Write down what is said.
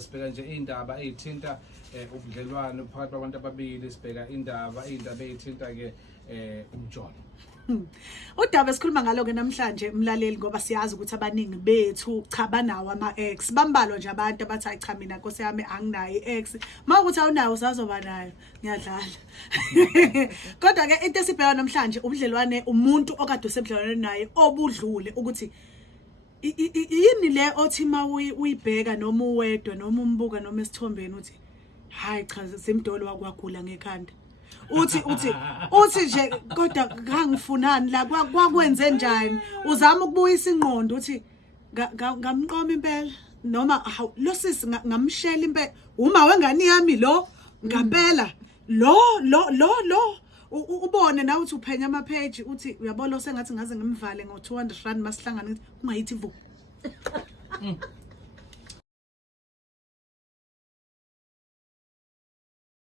Sibheka nje indaba ezithinta ubudlelwano phakathi kwabantu ababili, sibheka indaba ezithinta ke umjolo. Udaba esikhuluma ngalo ke namhlanje umlaleli ngoba siyazi ukuthi abaningi bethu cha banawo ama-ex, bambalwa nje abantu abathi cha mina Nkosi yami anginayo i-ex. Mawukuthi awunayo usazoba nayo, ngiyadlala. Kodwa ke into esibheka namhlanje ubudlelwane umuntu okade usebudlelwane naye obudlule ukuthi yini le othi ma uyibheka noma uwedwa noma umbuka noma esithombeni uthi hayi cha simdolo wakwagula ngekhanda. Uthi nje kodwa kangifunani la kwakwenze njani, uzama ukubuyisa ingqondo uthi ngamqoma impela noma lo sisi ngamshela impela uma wengane yami lo ngampela lo ubone na uthi uphenya ama page uthi uyabona sengathi ngaze ngimvale ngo200 rand masihlangana ungayithi vu.